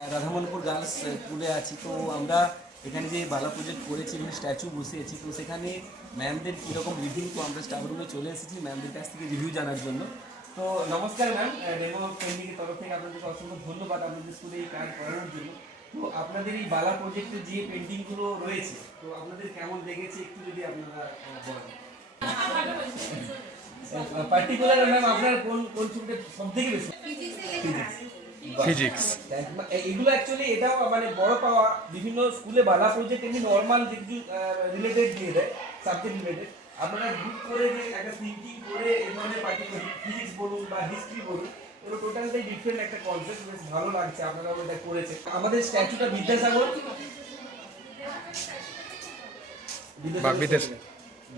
রাধামণিপুর girls স্কুলে আছি। তো আমরা এখানে যে বালা প্রজেক্ট করেছি, এখানে স্ট্যাচু বসিয়েছি, তো সেখানে ম্যামদের কীরকম রিভিউ, তো আমরা স্টাফ রুমে চলে এসেছি ম্যামদের কাছ থেকে রিভিউ জানার জন্য। তো নমস্কার ম্যাম, ডেমো পেন্টিংয়ের তরফ থেকে আপনাদেরকে অসংখ্য ধন্যবাদ আপনাদের স্কুলে এই কাজ করানোর জন্য। তো আপনাদের এই বালা প্রজেক্টের যে পেন্টিংগুলো রয়েছে, তো আপনাদের কেমন লেগেছে একটু যদি আপনারা বলেন। পার্টিকুলার ম্যাম আপনার কোন কোন ছবিটা সবথেকে বেশি? ফিজিক্স। এগুলো অ্যাকচুয়ালি এটাও মানে বড় পাওয়া, বিভিন্ন স্কুলে বালা প্রজেক্ট এমনি নর্মাল কিছু রিলেটেড দিয়ে দেয়, সাবজেক্ট রিলেটেড। আপনারা গ্রুপ করে যে একটা থিঙ্কিং করে এই ধরনের পার্টিকুলার ফিজিক্স বলুন বা হিস্ট্রি বলুন, এগুলো টোটালটাই ডিফারেন্ট একটা কনসেপ্ট, বেশ ভালো লাগছে আপনারা ওটা করেছে। আমাদের স্ট্যাচুটা বিদ্যাসাগর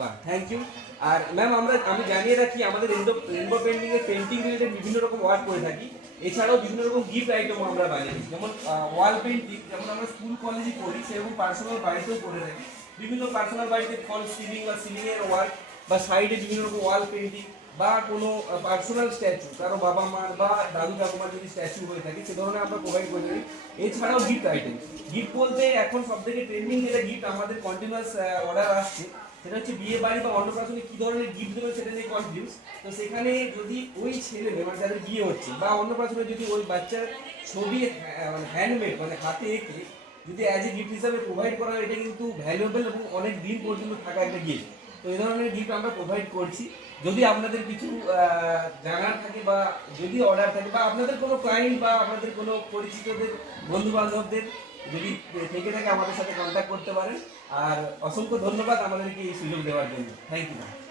বাহ, থ্যাংক ইউ। আর ম্যাম আমি জানিয়ে রাখি, আমাদের রেনবো পেন্টিং এর পেন্টিং রিলেটেড বিভিন্ন রকম ওয়ার্ক করে থাকি। এছাড়াও বিভিন্ন রকম গিফট আইটেমও আমরা বানিয়ে দিই, যেমন ওয়াল পেন্টিং, যেমন আমরা স্কুল কলেজে করি সেরকম পার্সোনাল বাড়িতেও করে থাকি। বিভিন্ন পার্সোনাল বাড়িতে ফল সিলিং বা সিলিং এর ওয়ার্ক, বা সাইডে বিভিন্ন রকম ওয়াল পেন্টিং, বা কোনো পার্সোনাল স্ট্যাচু কারো বাবা মার বা দাদু ঠাকুমার যদি স্ট্যাচু হয়ে থাকে সে ধরনের আমরা প্রোভাইড করে থাকি। এছাড়াও গিফট আইটেম, গিফট বলতে এখন সব থেকে ট্রেন্ডিং যেটা গিফট আমাদের কন্টিনিউয়াস অর্ডার আসছে, সেটা হচ্ছে বিয়ে বাড়ি বা অন্নপ্রাশনে কী ধরনের গিফট দেবে সেটা নিয়ে কনফিউজ। তো সেখানে যদি ওই ছেলে মানে যাদের বিয়ে হচ্ছে বা অন্নপ্রাশনে যদি ওই বাচ্চার ছবি মানে হ্যান্ডমেড মানে হাতে এঁকে যদি অ্যাজ এ গিফট হিসাবে প্রোভাইড করা হয়, এটা কিন্তু ভ্যালুয়েবল এবং অনেক দিন পর্যন্ত থাকা একটা গিফট। তো এই ধরনের গিফট আমরা প্রোভাইড করছি। যদি আপনাদের কিছু জানার থাকে বা যদি অর্ডার থাকে, বা আপনাদের কোনো ক্লায়েন্ট বা আপনাদের কোনো পরিচিতদের বন্ধু বান্ধবদের যদি থেকে থাকে, আমাদের সাথে কন্ট্যাক্ট করতে পারেন। আর অসংখ্য ধন্যবাদ আমাদেরকে এই সুযোগ দেওয়ার জন্য। Thank you.